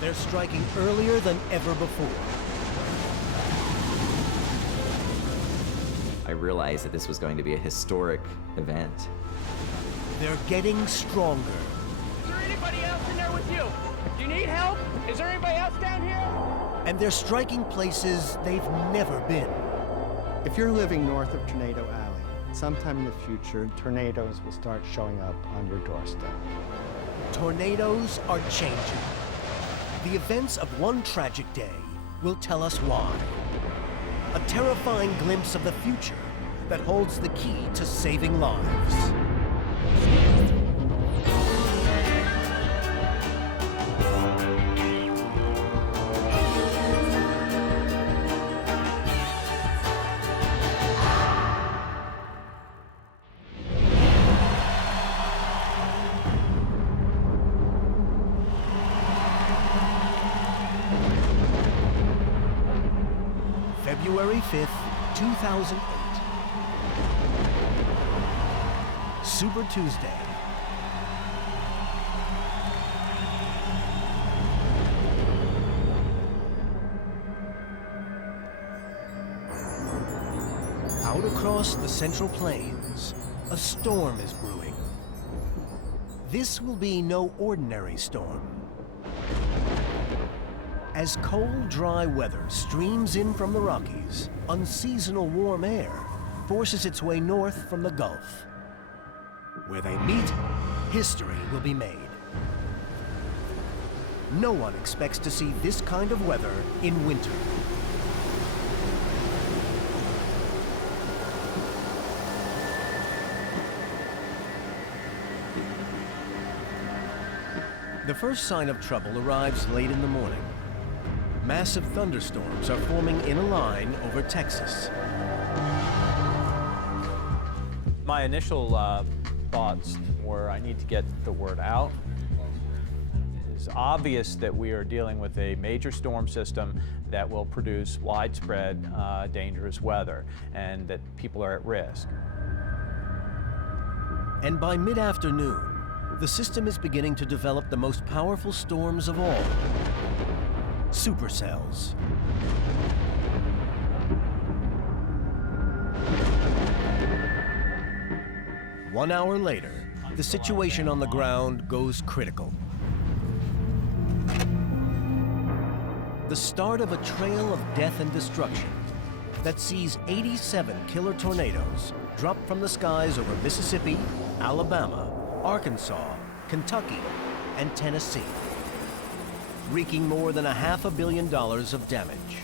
They're striking earlier than ever before. I realized that this was going to be a historic event. They're getting stronger. Is there anybody else in there with you? Do you need help? Is there anybody else down here? And they're striking places they've never been. If you're living north of Tornado Alley, sometime in the future, tornadoes will start showing up on your doorstep. Tornadoes are changing. The events of one tragic day will tell us why. A terrifying glimpse of the future that holds the key to saving lives. February 5th, 2008. Super Tuesday. Out across the Central Plains, a storm is brewing. This will be no ordinary storm. As cold, dry weather streams in from the Rockies, unseasonal warm air forces its way north from the Gulf. Where they meet, history will be made. No one expects to see this kind of weather in winter. The first sign of trouble arrives late in the morning. Massive thunderstorms are forming in a line over Texas. My initial thoughts were I need to get the word out. It's obvious that we are dealing with a major storm system that will produce widespread dangerous weather and that people are at risk. And by mid-afternoon, the system is beginning to develop the most powerful storms of all. Supercells. One hour later, the situation on the ground goes critical. The start of a trail of death and destruction that sees 87 killer tornadoes drop from the skies over Mississippi, Alabama, Arkansas, Kentucky, and Tennessee, wreaking more than $500 million of damage.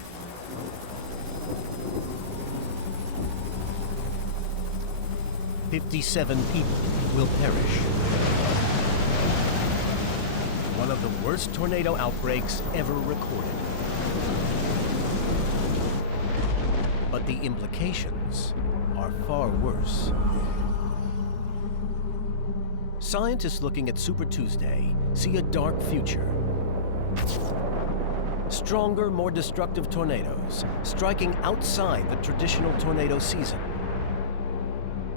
"57 people will perish. One of the worst tornado outbreaks ever recorded. But the implications are far worse. Scientists looking at Super Tuesday see a dark future. Stronger, more destructive tornadoes striking outside the traditional tornado season.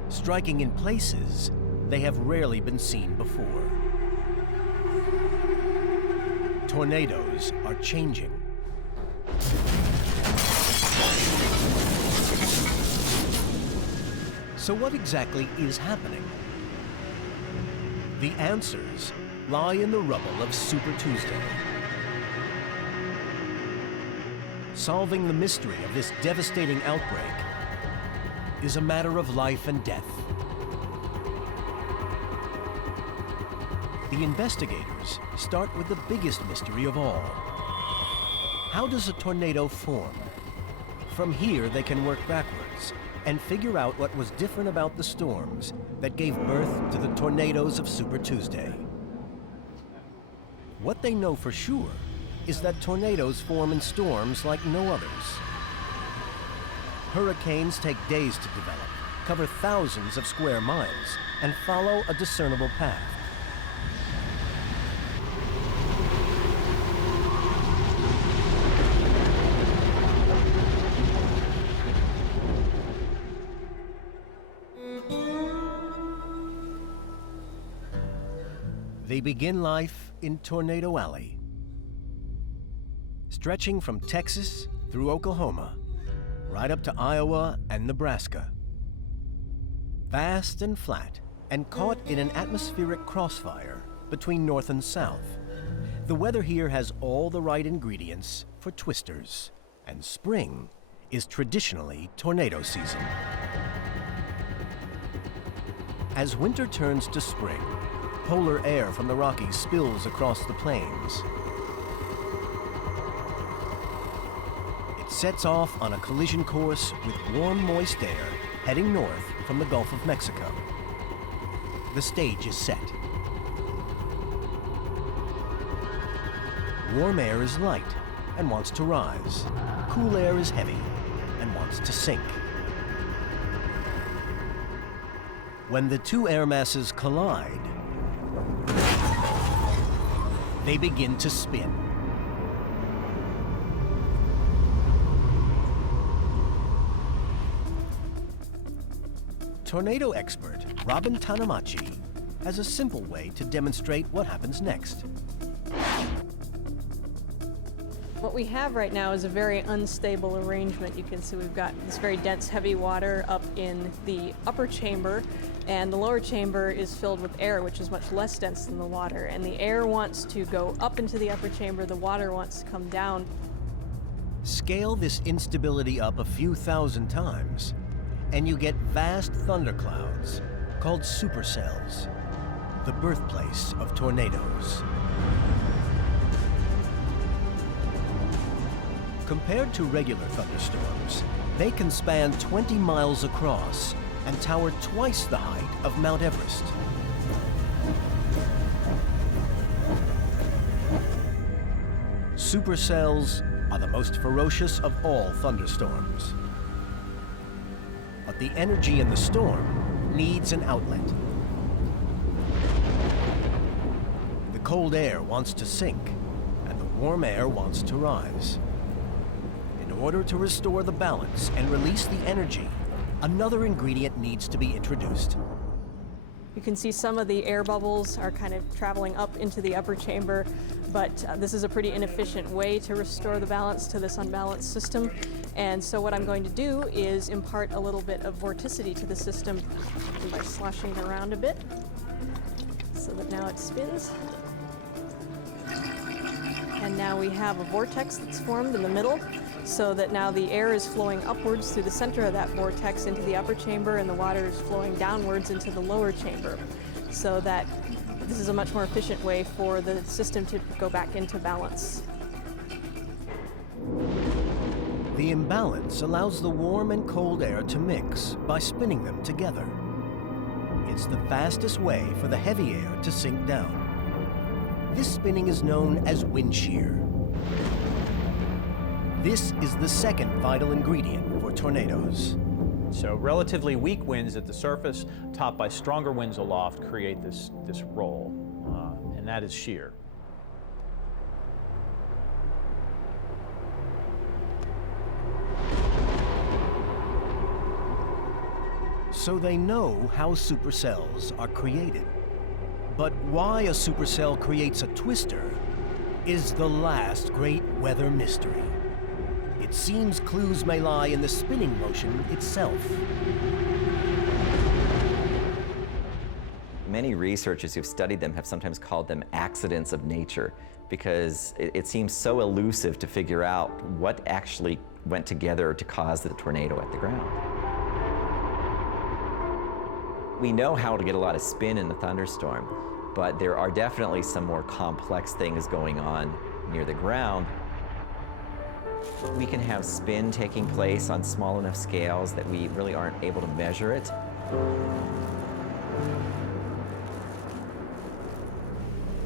Striking in places they have rarely been seen before. Tornadoes are changing. So what exactly is happening? The answers lie in the rubble of Super Tuesday. Solving the mystery of this devastating outbreak is a matter of life and death. The investigators start with the biggest mystery of all. How does a tornado form? From here, they can work backwards and figure out what was different about the storms that gave birth to the tornadoes of Super Tuesday. What they know for sure is that tornadoes form in storms like no others. Hurricanes take days to develop, cover thousands of square miles, and follow a discernible path. They begin life in Tornado Alley. stretching from Texas through Oklahoma, right up to Iowa and Nebraska. Vast and flat, and caught in an atmospheric crossfire between north and south, the weather here has all the right ingredients for twisters, and spring is traditionally tornado season. As winter turns to spring, polar air from the Rockies spills across the plains. It sets off on a collision course with warm, moist air heading north from the Gulf of Mexico. The stage is set. Warm air is light and wants to rise. Cool air is heavy and wants to sink. When the two air masses collide, they begin to spin. Tornado expert Robin Tanamachi has a simple way to demonstrate what happens next. What we have right now is a very unstable arrangement. You can see we've got this very dense, heavy water up in the upper chamber, and the lower chamber is filled with air, which is much less dense than the water. And the air wants to go up into the upper chamber, the water wants to come down. Scale this instability up a few thousand times, and you get vast thunderclouds called supercells, the birthplace of tornadoes. Compared to regular thunderstorms, they can span 20 miles across and tower twice the height of Mount Everest. Supercells are the most ferocious of all thunderstorms. But the energy in the storm needs an outlet. The cold air wants to sink, and the warm air wants to rise. In order to restore the balance and release the energy, another ingredient needs to be introduced. You can see some of the air bubbles are kind of traveling up into the upper chamber, but this is a pretty inefficient way to restore the balance to this unbalanced system. And so what I'm going to do is impart a little bit of vorticity to the system by sloshing it around a bit so that now it spins. And now we have a vortex that's formed in the middle, so that now the air is flowing upwards through the center of that vortex into the upper chamber, and the water is flowing downwards into the lower chamber, so that this is a much more efficient way for the system to go back into balance. The imbalance allows the warm and cold air to mix by spinning them together. It's the fastest way for the heavy air to sink down. This spinning is known as wind shear. This is the second vital ingredient for tornadoes. So relatively weak winds at the surface, topped by stronger winds aloft, create this roll, and that is shear. So they know how supercells are created. But why a supercell creates a twister is the last great weather mystery. It seems clues may lie in the spinning motion itself. Many researchers who've studied them have sometimes called them accidents of nature because it seems so elusive to figure out what actually went together to cause the tornado at the ground. We know how to get a lot of spin in the thunderstorm, but there are definitely some more complex things going on near the ground. We can have spin taking place on small enough scales that we really aren't able to measure it.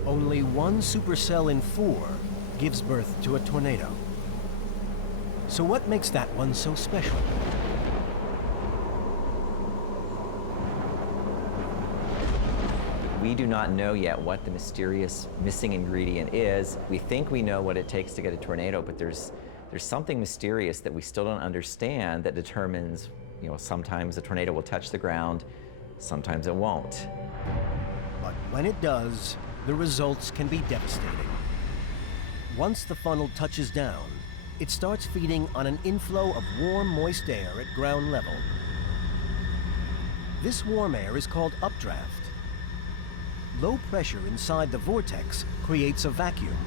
Only one supercell in 4 gives birth to a tornado. So what makes that one so special? We do not know yet what the mysterious missing ingredient is. We think we know what it takes to get a tornado, but there's something mysterious that we still don't understand that determines, sometimes a tornado will touch the ground, sometimes it won't. But when it does, the results can be devastating. Once the funnel touches down, it starts feeding on an inflow of warm, moist air at ground level. This warm air is called updraft. Low pressure inside the vortex creates a vacuum,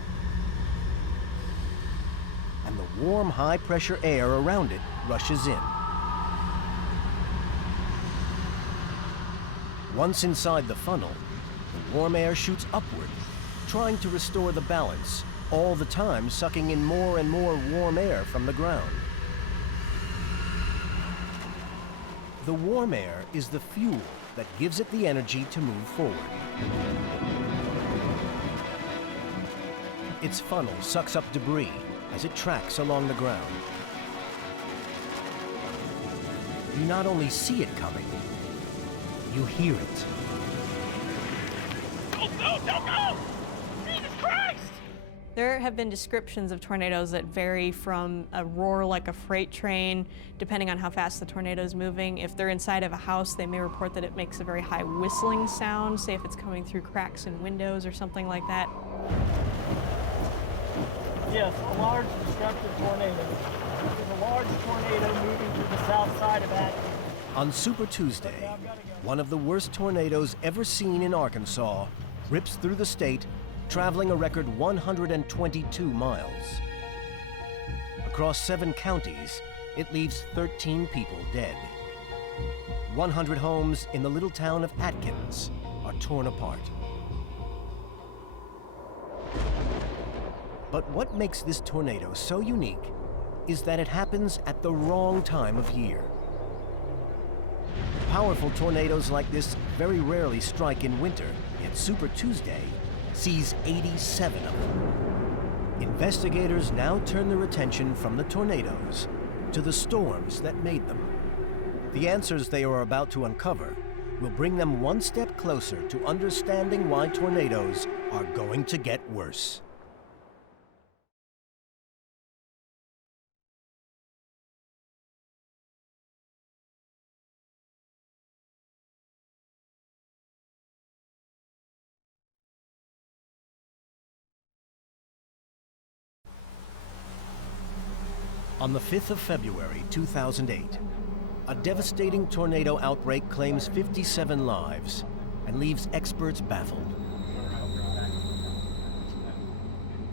and the warm, high-pressure air around it rushes in. Once inside the funnel, the warm air shoots upward, trying to restore the balance, all the time sucking in more and more warm air from the ground. The warm air is the fuel that gives it the energy to move forward. Its funnel sucks up debris as it tracks along the ground. You not only see it coming, you hear it. Don't go! Jesus Christ! There have been descriptions of tornadoes that vary from a roar like a freight train, depending on how fast the tornado is moving. If they're inside of a house, they may report that it makes a very high whistling sound, say if it's coming through cracks in windows or something like that. Yes, a large destructive tornado. This is a large tornado moving through the south side of Atkins. On Super Tuesday, one of the worst tornadoes ever seen in Arkansas rips through the state, traveling a record 122 miles. Across 7 counties, it leaves 13 people dead. 100 homes in the little town of Atkins are torn apart. But what makes this tornado so unique is that it happens at the wrong time of year. Powerful tornadoes like this very rarely strike in winter, yet Super Tuesday sees 87 of them. Investigators now turn their attention from the tornadoes to the storms that made them. The answers they are about to uncover will bring them one step closer to understanding why tornadoes are going to get worse. On the 5th of February, 2008, a devastating tornado outbreak claims 57 lives and leaves experts baffled.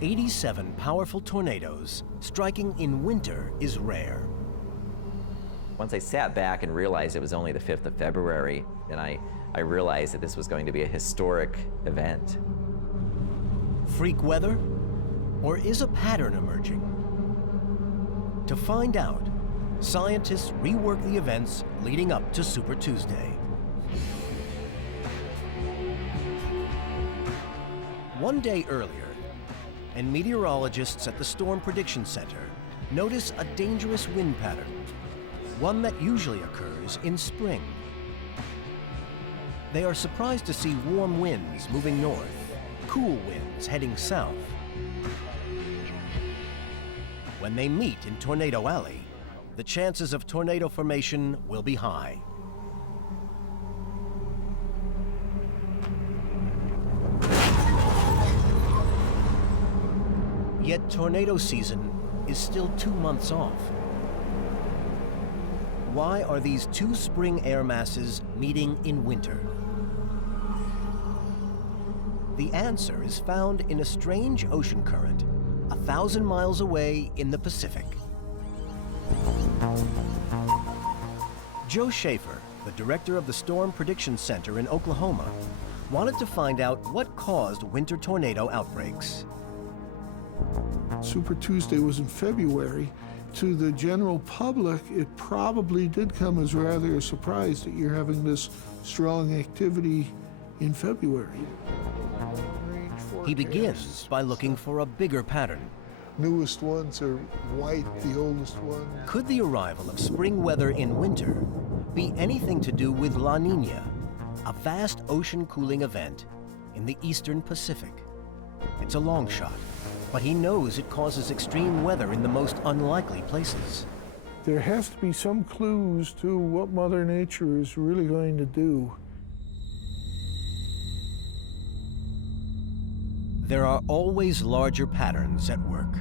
87 powerful tornadoes striking in winter is rare. Once I sat back and realized it was only the 5th of February, then I realized that this was going to be a historic event. Freak weather? Or is a pattern emerging? To find out, scientists rework the events leading up to Super Tuesday. One day earlier, and meteorologists at the Storm Prediction Center notice a dangerous wind pattern, one that usually occurs in spring. They are surprised to see warm winds moving north, cool winds heading south. When they meet in Tornado Alley, the chances of tornado formation will be high. Yet tornado season is still 2 months off. Why are these 2 spring air masses meeting in winter? The answer is found in a strange ocean current 1,000 miles away in the Pacific. Joe Schaefer, the director of the Storm Prediction Center in Oklahoma, wanted to find out what caused winter tornado outbreaks. Super Tuesday was in February. To the general public, it probably did come as rather a surprise that you're having this strong activity in February. He begins by looking for a bigger pattern. Newest ones are white, the oldest one. Could the arrival of spring weather in winter be anything to do with La Nina, a vast ocean cooling event in the eastern Pacific? It's a long shot, but he knows it causes extreme weather in the most unlikely places. There has to be some clues to what Mother Nature is really going to do. there are always larger patterns at work.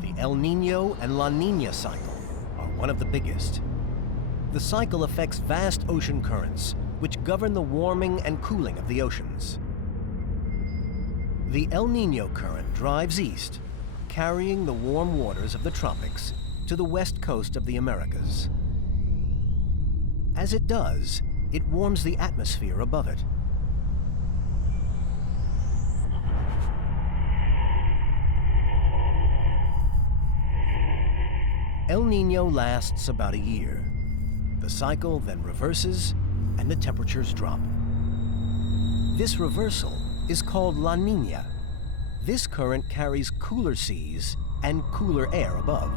The El Nino and La Nina cycle are one of the biggest. The cycle affects vast ocean currents, which govern the warming and cooling of the oceans. The El Nino current drives east, carrying the warm waters of the tropics to the west coast of the Americas. As it does, it warms the atmosphere above it. El Nino lasts about a year. The cycle then reverses and the temperatures drop. This reversal is called La Nina. This current carries cooler seas and cooler air above.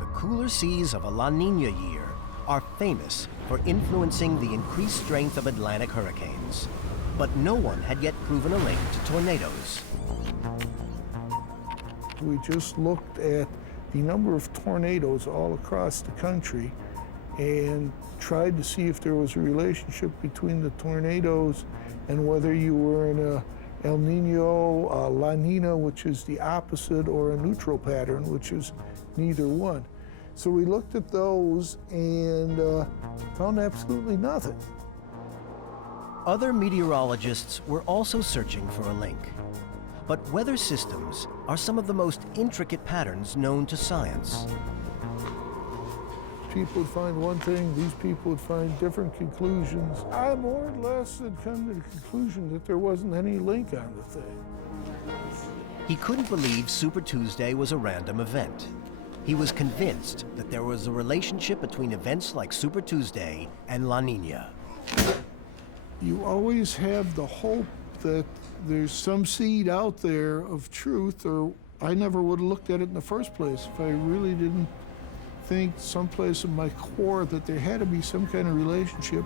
The cooler seas of a La Nina year are famous for influencing the increased strength of Atlantic hurricanes. But no one had yet proven a link to tornadoes. We just looked at the number of tornadoes all across the country and tried to see if there was a relationship between the tornadoes and whether you were in a El Nino, a La Nina, which is the opposite, or a neutral pattern, which is neither one. So we looked at those and found absolutely nothing. Other meteorologists were also searching for a link. But weather systems are some of the most intricate patterns known to science. People would find one thing, these people would find different conclusions. I more or less had come to the conclusion that there wasn't any link on the thing. He couldn't believe Super Tuesday was a random event. He was convinced that there was a relationship between events like Super Tuesday and La Nina. You always have the hope that there's some seed out there of truth, or I never would have looked at it in the first place if I really didn't think someplace in my core that there had to be some kind of relationship.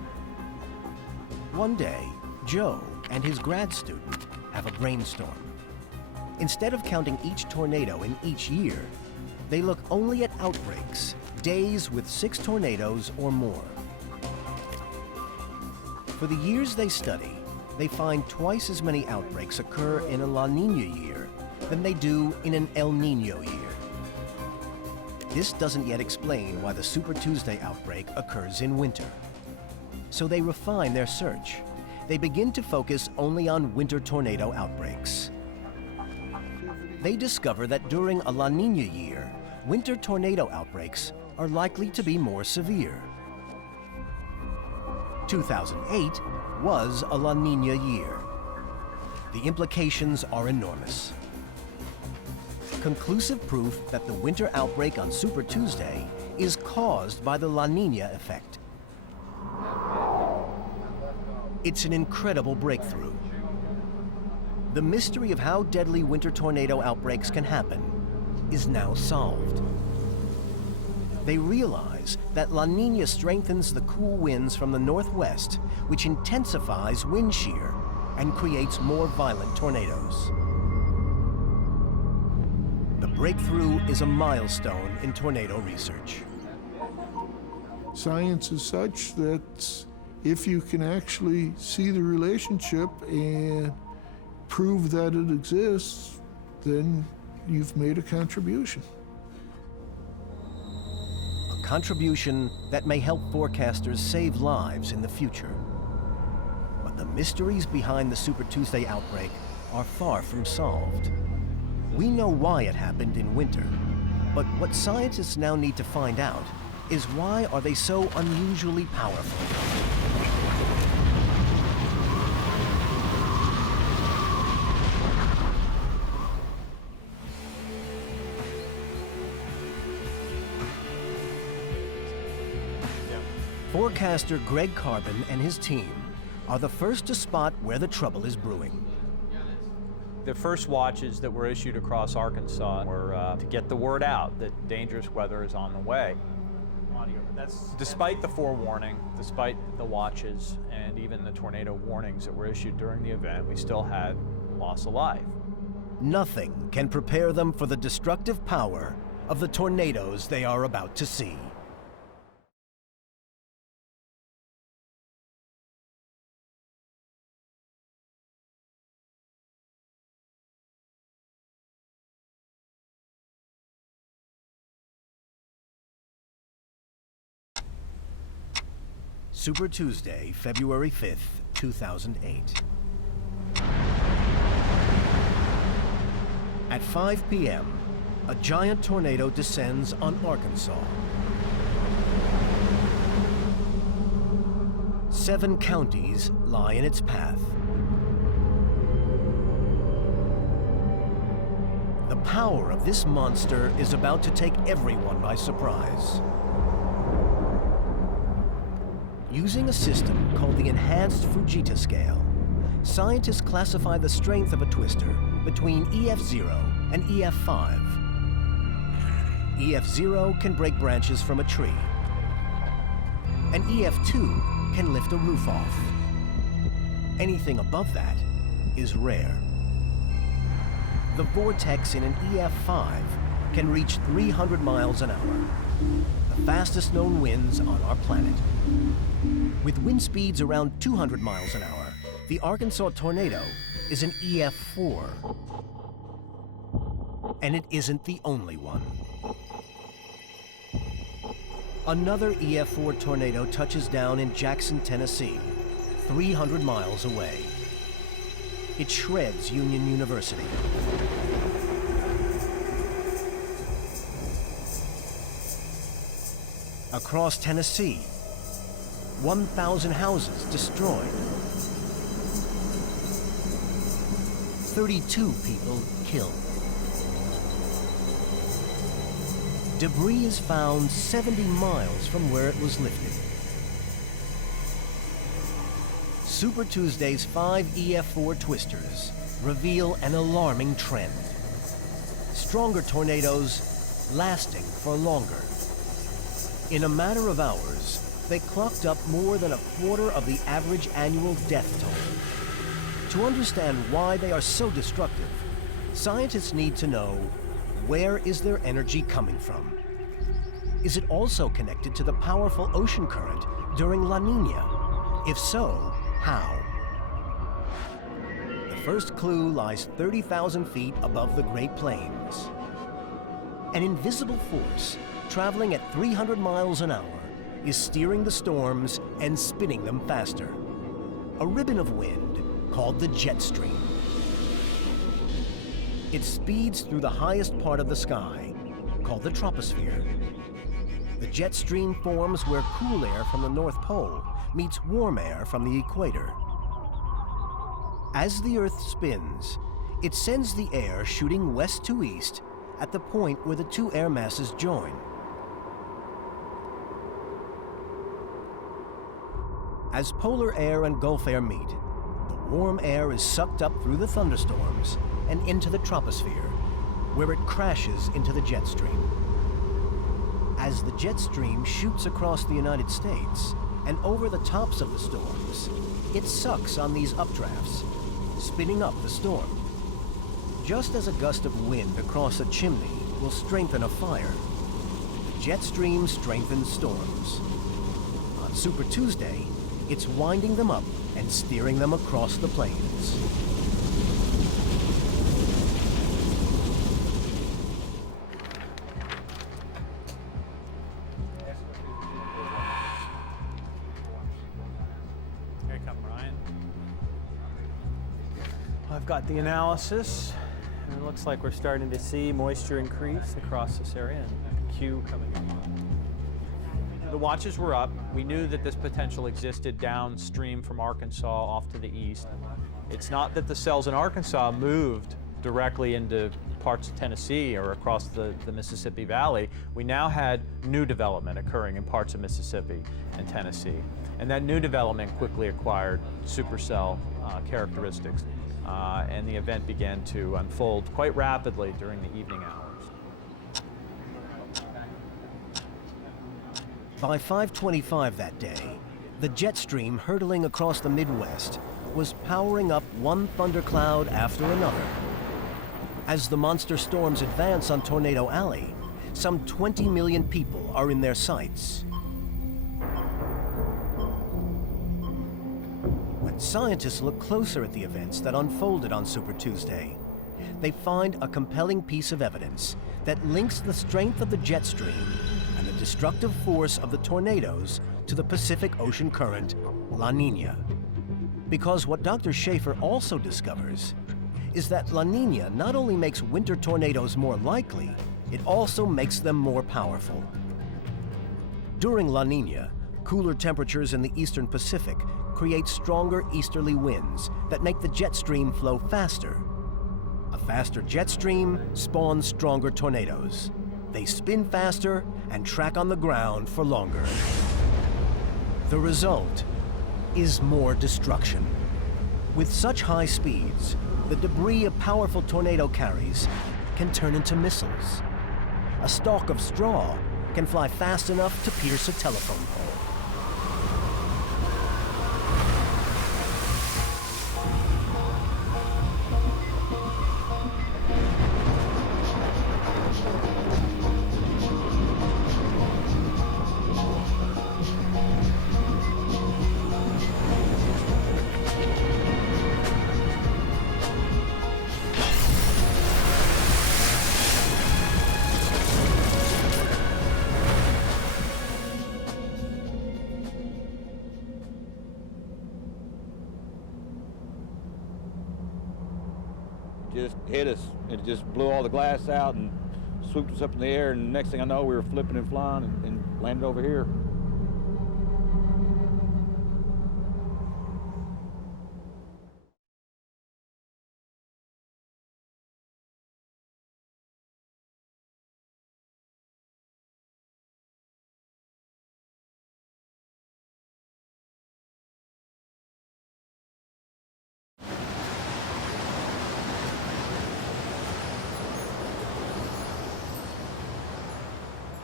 One day, Joe and his grad student have a brainstorm. Instead of counting each tornado in each year, they look only at outbreaks, days with 6 tornadoes or more. For the years they study, they find twice as many outbreaks occur in a La Nina year than they do in an El Nino year. This doesn't yet explain why the Super Tuesday outbreak occurs in winter. So they refine their search. They begin to focus only on winter tornado outbreaks. They discover that during a La Nina year, winter tornado outbreaks are likely to be more severe. 2008 was a La Nina year. The implications are enormous. Conclusive proof that the winter outbreak on Super Tuesday is caused by the La Nina effect. It's an incredible breakthrough. The mystery of how deadly winter tornado outbreaks can happen is now solved. They realize that La Nina strengthens the cool winds from the northwest, which intensifies wind shear and creates more violent tornadoes. The breakthrough is a milestone in tornado research. Science is such that if you can actually see the relationship and prove that it exists, then you've made a contribution. A contribution that may help forecasters save lives in the future. But the mysteries behind the Super Tuesday outbreak are far from solved. We know why it happened in winter, but what scientists now need to find out is why are they so unusually powerful? Forecaster Greg Carbon and his team are the first to spot where the trouble is brewing. The first watches that were issued across Arkansas were to get the word out that dangerous weather is on the way. Despite the forewarning, despite the watches, and even the tornado warnings that were issued during the event, we still had loss of life. Nothing can prepare them for the destructive power of the tornadoes they are about to see. Super Tuesday, February 5th, 2008. At 5 p.m., a giant tornado descends on Arkansas. 7 counties lie in its path. The power of this monster is about to take everyone by surprise. Using a system called the Enhanced Fujita Scale, scientists classify the strength of a twister between EF0 and EF5. EF0 can break branches from a tree, and EF2 can lift a roof off. Anything above that is rare. The vortex in an EF5 can reach 300 miles an hour, the fastest known winds on our planet. With wind speeds around 200 miles an hour, the Arkansas tornado is an EF4. And it isn't the only one. Another EF4 tornado touches down in Jackson, Tennessee, 300 miles away. It shreds Union University. Across Tennessee, 1,000 houses destroyed. 32 people killed. Debris is found 70 miles from where it was lifted. Super Tuesday's 5 EF4 twisters reveal an alarming trend. Stronger tornadoes lasting for longer. In a matter of hours, they clocked up more than a quarter of the average annual death toll. To understand why they are so destructive, scientists need to know, where is their energy coming from? Is it also connected to the powerful ocean current during La Nina? If so, how? The first clue lies 30,000 feet above the Great Plains. An invisible force traveling at 300 miles an hour is steering the storms and spinning them faster. A ribbon of wind called the jet stream. It speeds through the highest part of the sky, called the troposphere. The jet stream forms where cool air from the North Pole meets warm air from the equator. As the Earth spins, it sends the air shooting west to east at the point where the two air masses join. As polar air and Gulf air meet, the warm air is sucked up through the thunderstorms and into the troposphere, where it crashes into the jet stream. As the jet stream shoots across the United States and over the tops of the storms, it sucks on these updrafts, spinning up the storm. Just as a gust of wind across a chimney will strengthen a fire, the jet stream strengthens storms. On Super Tuesday, it's winding them up and steering them across the plains. Here you come, Ryan. I've got the analysis, and it looks like we're starting to see moisture increase across this area and Q coming up. The watches were up. We knew that this potential existed downstream from Arkansas off to the east. It's not that the cells in Arkansas moved directly into parts of Tennessee or across the Mississippi Valley. We now had new development occurring in parts of Mississippi and Tennessee. And that new development quickly acquired supercell characteristics. And the event began to unfold quite rapidly during the evening hours. By 5:25 that day, the jet stream hurtling across the Midwest was powering up one thundercloud after another. As the monster storms advance on Tornado Alley, some 20 million people are in their sights. When scientists look closer at the events that unfolded on Super Tuesday, they find a compelling piece of evidence that links the strength of the jet stream and the destructive force of the tornadoes to the Pacific Ocean current, La Nina. Because what Dr. Schaefer also discovers is that La Nina not only makes winter tornadoes more likely, it also makes them more powerful. During La Nina, cooler temperatures in the eastern Pacific create stronger easterly winds that make the jet stream flow faster. A faster jet stream spawns stronger tornadoes. They spin faster and track on the ground for longer. The result is more destruction. With such high speeds, the debris a powerful tornado carries can turn into missiles. A stalk of straw can fly fast enough to pierce a telephone pole. Just hit us. It just blew all the glass out and swooped us up in the air, and next thing I know, we were flipping and flying and landed over here.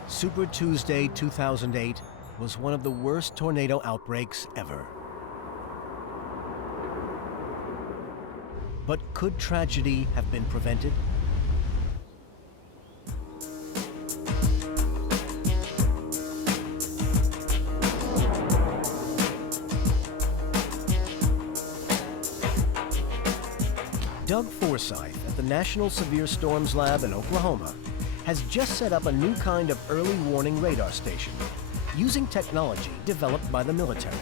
Super Tuesday 2008 was one of the worst tornado outbreaks ever. But could tragedy have been prevented? Doug Forsyth at the National Severe Storms Lab in Oklahoma has just set up a new kind of early warning radar station using technology developed by the military.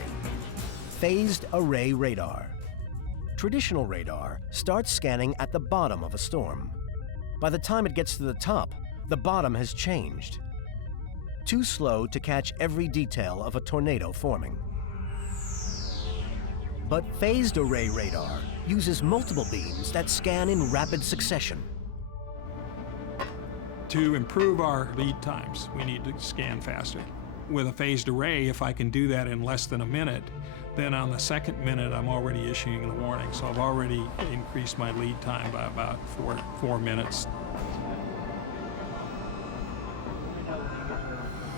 Phased array radar. Traditional radar starts scanning at the bottom of a storm. By the time it gets to the top, the bottom has changed. Too slow to catch every detail of a tornado forming. But phased array radar uses multiple beams that scan in rapid succession. To improve our lead times, we need to scan faster. With a phased array, if I can do that in less than a minute, then on the second minute, I'm already issuing the warning. So I've already increased my lead time by about four minutes.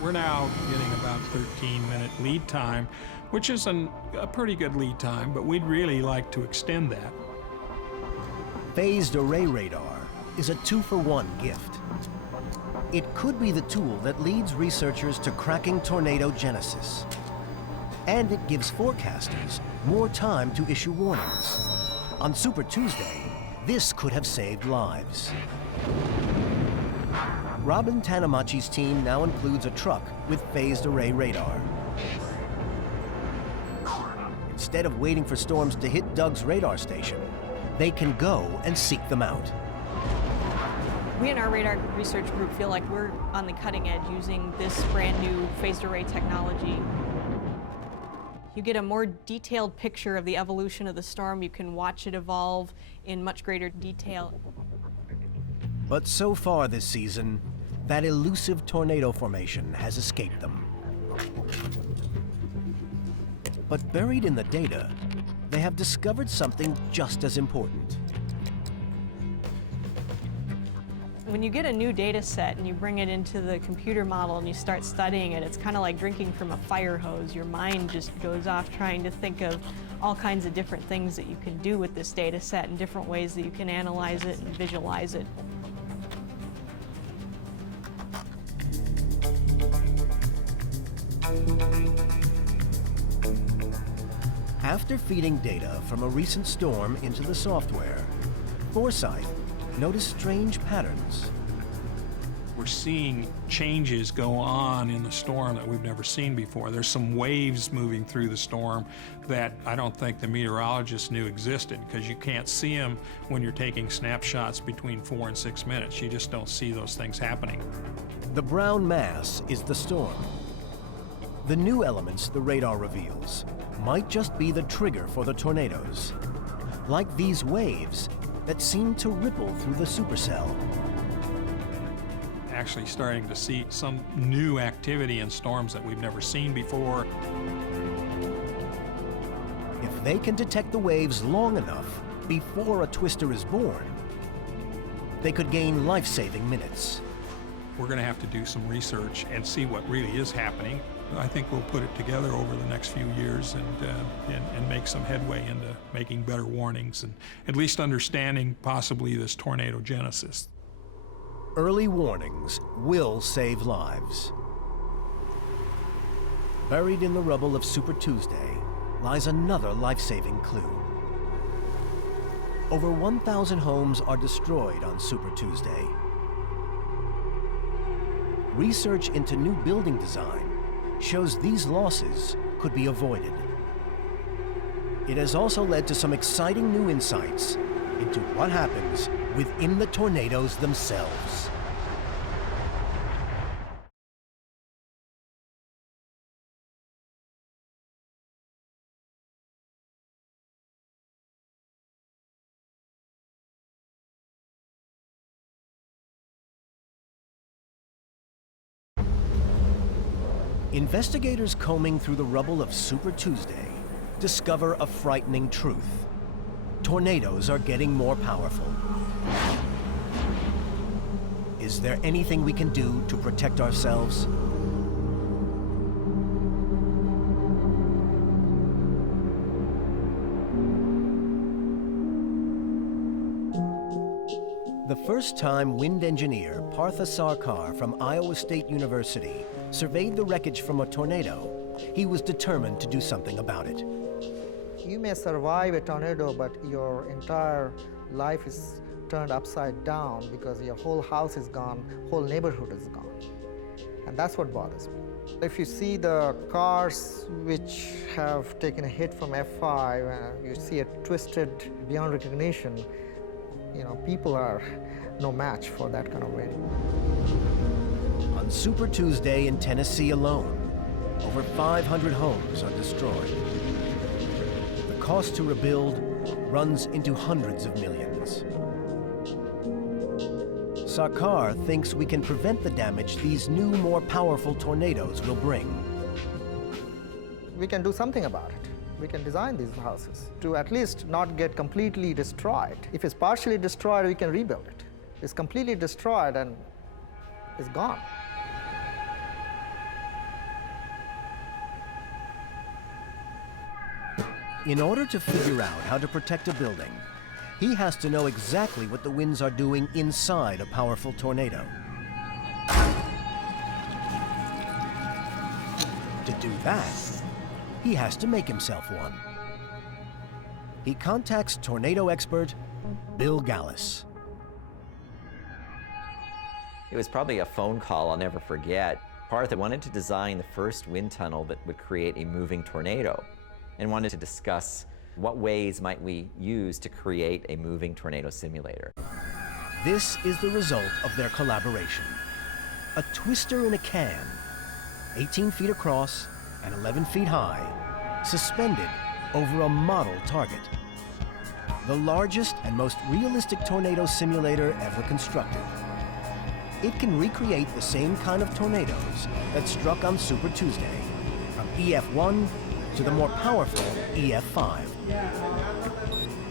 We're now getting about 13-minute lead time, which is a pretty good lead time, but we'd really like to extend that. Phased array radar is a 2-for-1 gift. It could be the tool that leads researchers to cracking tornado genesis. And it gives forecasters more time to issue warnings. On Super Tuesday, this could have saved lives. Robin Tanamachi's team now includes a truck with phased array radar. Instead of waiting for storms to hit Doug's radar station, they can go and seek them out. We in our radar research group feel like we're on the cutting edge using this brand new phased array technology. You get a more detailed picture of the evolution of the storm. You can watch it evolve in much greater detail. But so far this season, that elusive tornado formation has escaped them. But buried in the data, they have discovered something just as important. When you get a new data set and you bring it into the computer model and you start studying it, it's kind of like drinking from a fire hose. Your mind just goes off trying to think of all kinds of different things that you can do with this data set and different ways that you can analyze it and visualize it. After feeding data from a recent storm into the software, Forsyth noticed strange patterns. We're seeing changes go on in the storm that we've never seen before. There's some waves moving through the storm that I don't think the meteorologists knew existed, because you can't see them when you're taking snapshots between 4 and 6 minutes. You just don't see those things happening. The brown mass is the storm. The new elements the radar reveals might just be the trigger for the tornadoes, like these waves that seem to ripple through the supercell. Actually starting to see some new activity in storms that we've never seen before. If they can detect the waves long enough before a twister is born, they could gain life-saving minutes. We're going to have to do some research and see what really is happening. I think we'll put it together over the next few years and make some headway into making better warnings and at least understanding possibly this tornado genesis. Early warnings will save lives. Buried in the rubble of Super Tuesday lies another life-saving clue. Over 1,000 homes are destroyed on Super Tuesday. Research into new building design shows these losses could be avoided. It has also led to some exciting new insights into what happens within the tornadoes themselves. Investigators combing through the rubble of Super Tuesday discover a frightening truth. Tornadoes are getting more powerful. Is there anything we can do to protect ourselves? The first time wind engineer Partha Sarkar from Iowa State University surveyed the wreckage from a tornado, he was determined to do something about it. You may survive a tornado, but your entire life is turned upside down because your whole house is gone, whole neighborhood is gone. And that's what bothers me. If you see the cars which have taken a hit from F5, you see it twisted beyond recognition, people are no match for that kind of wind. On Super Tuesday in Tennessee alone, over 500 homes are destroyed. The cost to rebuild runs into hundreds of millions. Sarkar thinks we can prevent the damage these new, more powerful tornadoes will bring. We can do something about it. We can design these houses to at least not get completely destroyed. If it's partially destroyed, we can rebuild it. It's completely destroyed and it's gone. In order to figure out how to protect a building, he has to know exactly what the winds are doing inside a powerful tornado. To do that, he has to make himself one. He contacts tornado expert Bill Gallus. It was probably a phone call I'll never forget. Partha wanted to design the first wind tunnel that would create a moving tornado, and wanted to discuss what ways might we use to create a moving tornado simulator. This is the result of their collaboration. A twister in a can, 18 feet across and 11 feet high, suspended over a model target. The largest and most realistic tornado simulator ever constructed. It can recreate the same kind of tornadoes that struck on Super Tuesday, from EF1 to the more powerful EF5.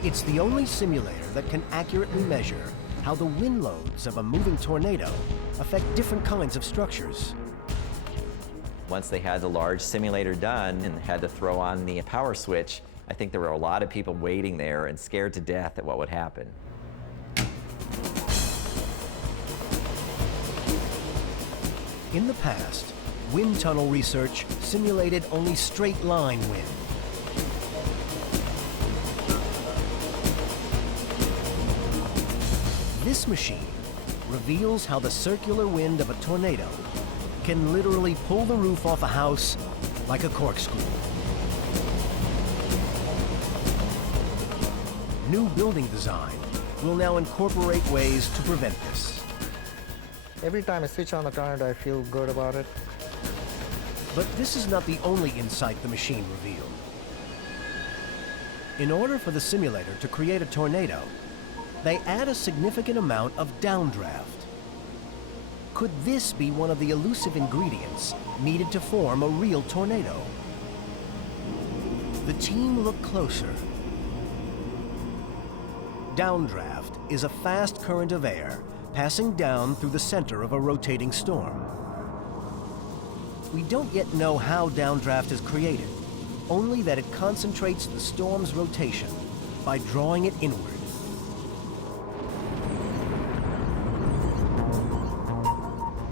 It's the only simulator that can accurately measure how the wind loads of a moving tornado affect different kinds of structures. Once they had the large simulator done and had to throw on the power switch, I think there were a lot of people waiting there and scared to death at what would happen. In the past, wind tunnel research simulated only straight-line wind. This machine reveals how the circular wind of a tornado can literally pull the roof off a house like a corkscrew. New building design will now incorporate ways to prevent this. Every time I switch on the tornado, I feel good about it. But this is not the only insight the machine revealed. In order for the simulator to create a tornado, they add a significant amount of downdraft. Could this be one of the elusive ingredients needed to form a real tornado? The team looked closer. Downdraft is a fast current of air passing down through the center of a rotating storm. We don't yet know how downdraft is created, only that it concentrates the storm's rotation by drawing it inward.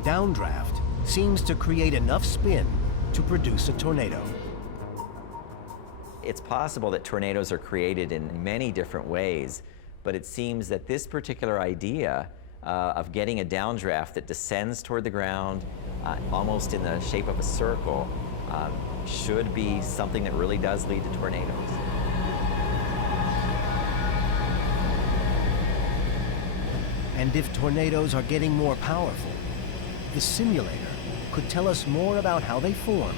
Downdraft seems to create enough spin to produce a tornado. It's possible that tornadoes are created in many different ways, but it seems that this particular idea of getting a downdraft that descends toward the ground, almost in the shape of a circle, should be something that really does lead to tornadoes. And if tornadoes are getting more powerful, the simulator could tell us more about how they form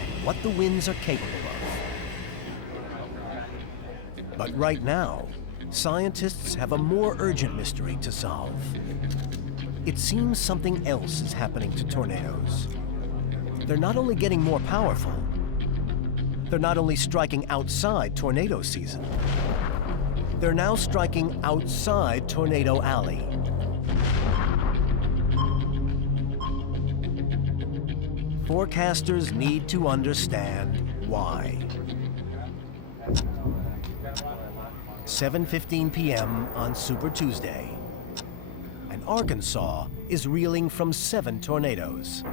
and what the winds are capable of. But right now, scientists have a more urgent mystery to solve. It seems something else is happening to tornadoes. They're not only getting more powerful, they're not only striking outside tornado season, they're now striking outside Tornado Alley. Forecasters need to understand why. 7:15 p.m. on Super Tuesday. And Arkansas is reeling from 7 tornadoes.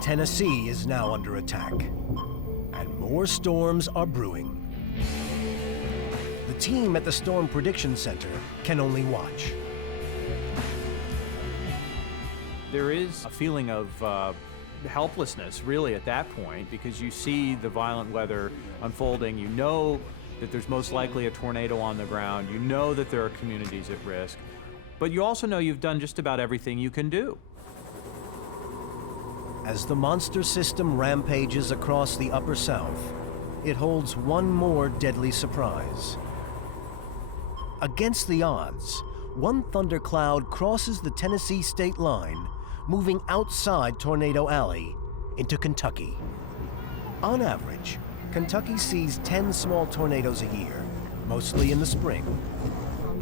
Tennessee is now under attack. And more storms are brewing. The team at the Storm Prediction Center can only watch. There is a feeling of helplessness, really, at that point, because you see the violent weather unfolding. You know that there's most likely a tornado on the ground. You know that there are communities at risk. But you also know you've done just about everything you can do. As the monster system rampages across the Upper South, it holds one more deadly surprise. Against the odds, one thundercloud crosses the Tennessee state line, moving outside Tornado Alley into Kentucky. On average, Kentucky sees 10 small tornadoes a year, mostly in the spring.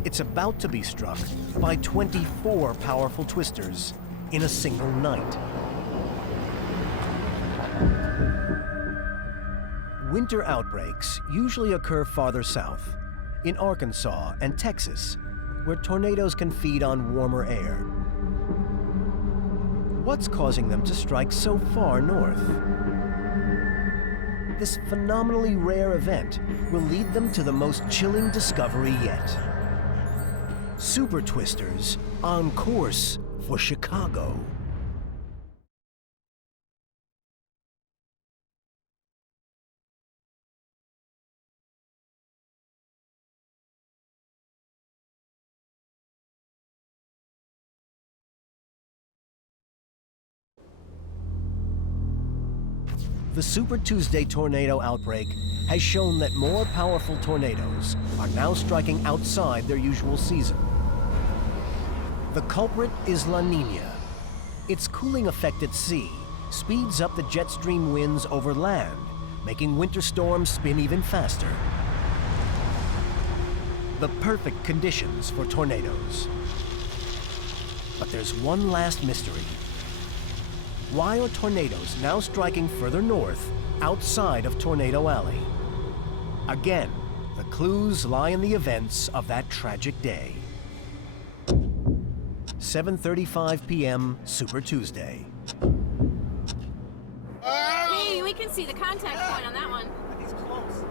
It's about to be struck by 24 powerful twisters in a single night. Winter outbreaks usually occur farther south, in Arkansas and Texas, where tornadoes can feed on warmer air. What's causing them to strike so far north? This phenomenally rare event will lead them to the most chilling discovery yet. Super twisters on course for Chicago. The Super Tuesday tornado outbreak has shown that more powerful tornadoes are now striking outside their usual season. The culprit is La Nina. Its cooling effect at sea speeds up the jet stream winds over land, making winter storms spin even faster. The perfect conditions for tornadoes. But there's one last mystery. Why are tornadoes now striking further north, outside of Tornado Alley? Again, the clues lie in the events of that tragic day. 7:35 p.m. Super Tuesday. Hey, we can see the contact point on that one.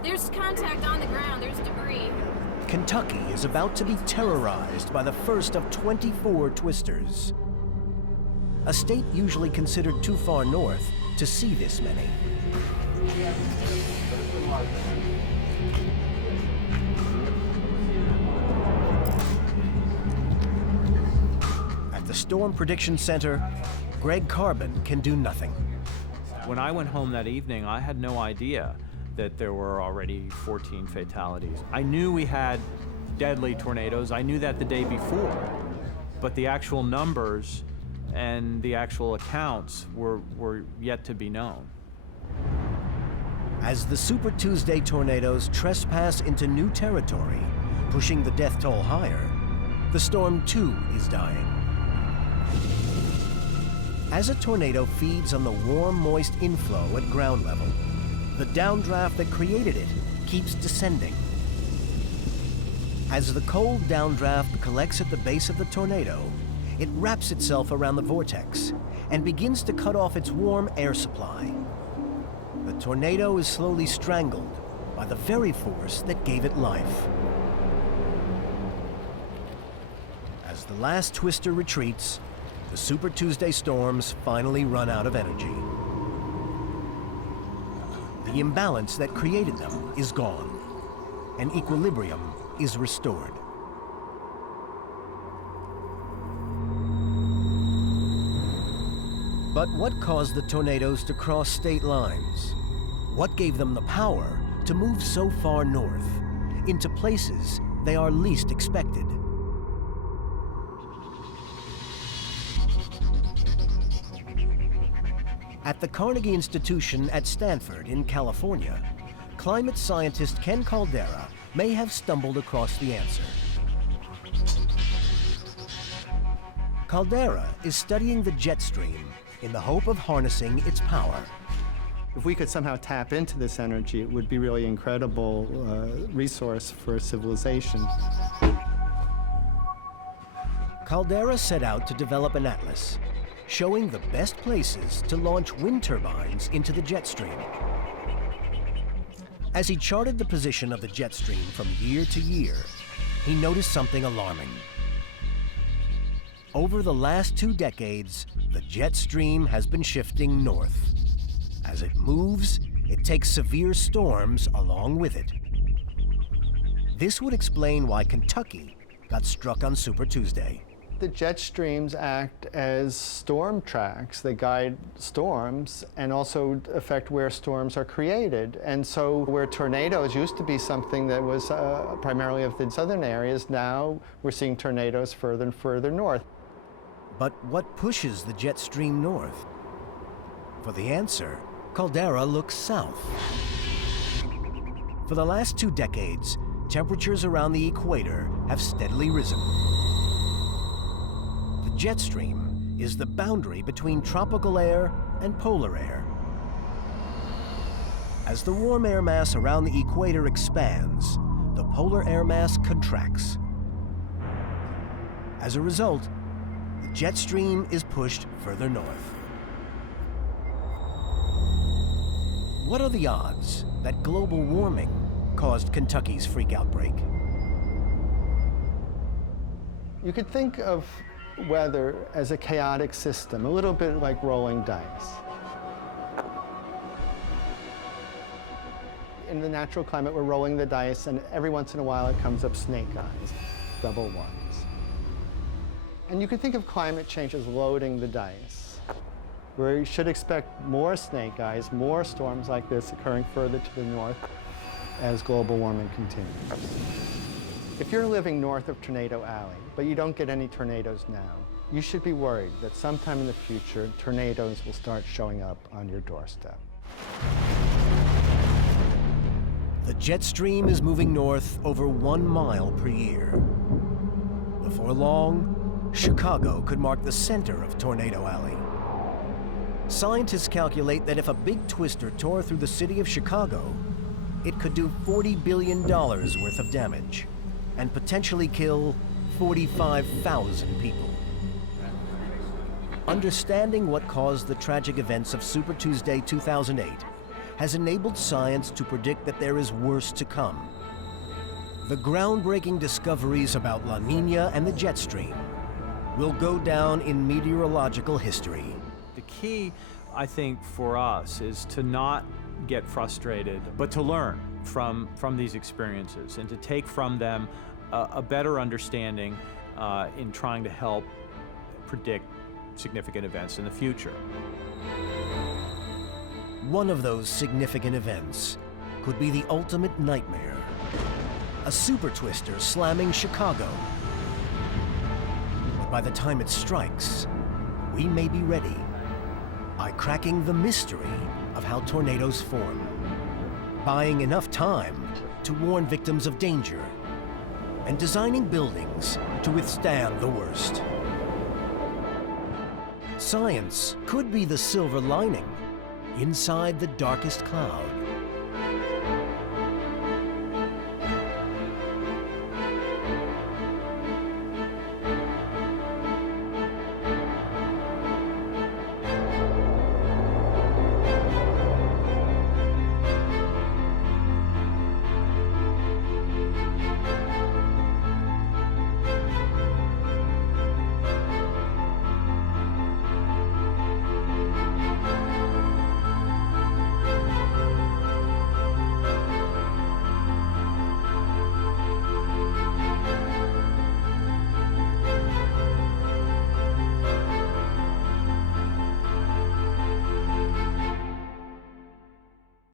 There's contact on the ground. There's debris. Kentucky is about to be terrorized by the first of 24 twisters. A state usually considered too far north to see this many. At the Storm Prediction Center, Greg Carbon can do nothing. When I went home that evening, I had no idea that there were already 14 fatalities. I knew we had deadly tornadoes. I knew that the day before, but the actual numbers and the actual accounts were yet to be known. As the Super Tuesday tornadoes trespass into new territory, pushing the death toll higher, the storm too is dying. As a tornado feeds on the warm, moist inflow at ground level, the downdraft that created it keeps descending. As the cold downdraft collects at the base of the tornado, it wraps itself around the vortex and begins to cut off its warm air supply. The tornado is slowly strangled by the very force that gave it life. As the last twister retreats, the Super Tuesday storms finally run out of energy. The imbalance that created them is gone, and equilibrium is restored. But what caused the tornadoes to cross state lines? What gave them the power to move so far north, into places they are least expected? At the Carnegie Institution at Stanford in California, climate scientist Ken Caldera may have stumbled across the answer. Caldera is studying the jet stream in the hope of harnessing its power. If we could somehow tap into this energy, it would be really incredible resource for civilization. Caldera set out to develop an atlas showing the best places to launch wind turbines into the jet stream. As he charted the position of the jet stream from year to year, he noticed something alarming. Over the last 2 decades, the jet stream has been shifting north. As it moves, it takes severe storms along with it. This would explain why Kentucky got struck on Super Tuesday. The jet streams act as storm tracks. They guide storms and also affect where storms are created. And so where tornadoes used to be something that was primarily of the southern areas, now we're seeing tornadoes further and further north. But what pushes the jet stream north? For the answer, Caldera looks south. For the last 2 decades, temperatures around the equator have steadily risen. The jet stream is the boundary between tropical air and polar air. As the warm air mass around the equator expands, the polar air mass contracts. As a result, the jet stream is pushed further north. What are the odds that global warming caused Kentucky's freak outbreak? You could think of weather as a chaotic system, a little bit like rolling dice. In the natural climate, we're rolling the dice, and every once in a while it comes up snake eyes, double ones. And you could think of climate change as loading the dice, where you should expect more snake eyes, more storms like this occurring further to the north as global warming continues. If you're living north of Tornado Alley, but you don't get any tornadoes now, you should be worried that sometime in the future, tornadoes will start showing up on your doorstep. The jet stream is moving north over 1 mile per year. Before long, Chicago could mark the center of Tornado Alley. Scientists calculate that if a big twister tore through the city of Chicago, it could do $40 billion worth of damage and potentially kill 45,000 people. Understanding what caused the tragic events of Super Tuesday 2008 has enabled science to predict that there is worse to come. The groundbreaking discoveries about La Nina and the jet stream will go down in meteorological history. The key, I think, for us is to not get frustrated, but to learn from these experiences and to take from them a better understanding in trying to help predict significant events in the future. One of those significant events could be the ultimate nightmare. A super twister slamming Chicago. But by the time it strikes, we may be ready by cracking the mystery of how tornadoes form, buying enough time to warn victims of danger, and designing buildings to withstand the worst. Science could be the silver lining inside the darkest cloud.